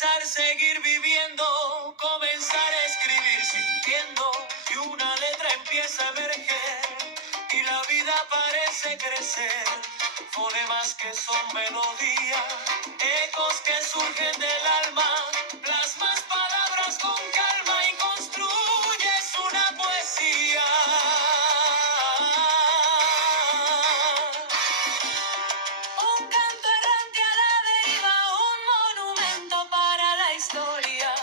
Pensar seguir viviendo, comenzar a escribir sintiendo y una letra empieza a emerger y la vida parece crecer. Fonemas que son melodía, ecos que surgen del alma, plasmas palabras con calma y construyes una poesía. Un canto errante a la deriva, un monumento para la historia.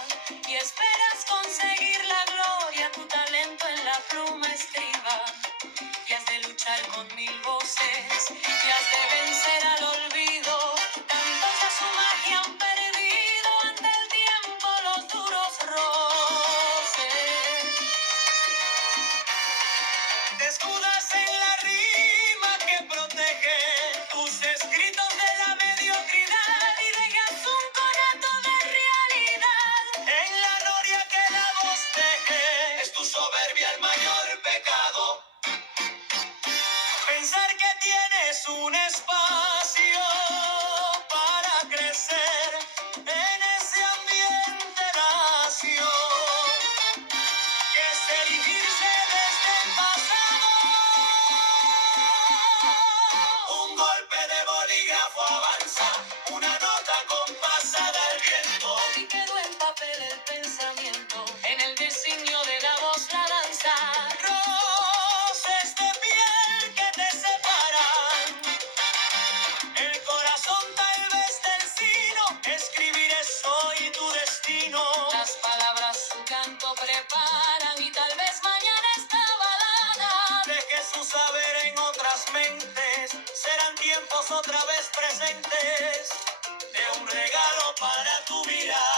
Y esperas conseguir la gloria, tu talento en la pluma estriba. Y has de luchar con mil voces, y has de vencer al olvido. Tantos a su magia han perdido ante el tiempo los duros roces. Te escudas en la rima que protege tus escritos de la mediocridad y dejas un conato de realidad en la gloria que la voz teje. Es tu soberbia el mayor pecado. Pensar que tienes un espacio para crecer en ese ambiente lacio, que es erigirse desde el pasado. Un golpe de bolígrafo avanza, una nota compasada al viento. Y quedó en papel el pensamiento, en el designio de la voz la danza. Roces de piel que te separan, el corazón tal vez te encino. Escribir es hoy tu destino. Las palabras su canto preparan y tal vez mañana esta balada deje su saber en otras mentes. Serán tiempos otra vez presentes de un regalo para tu mirada.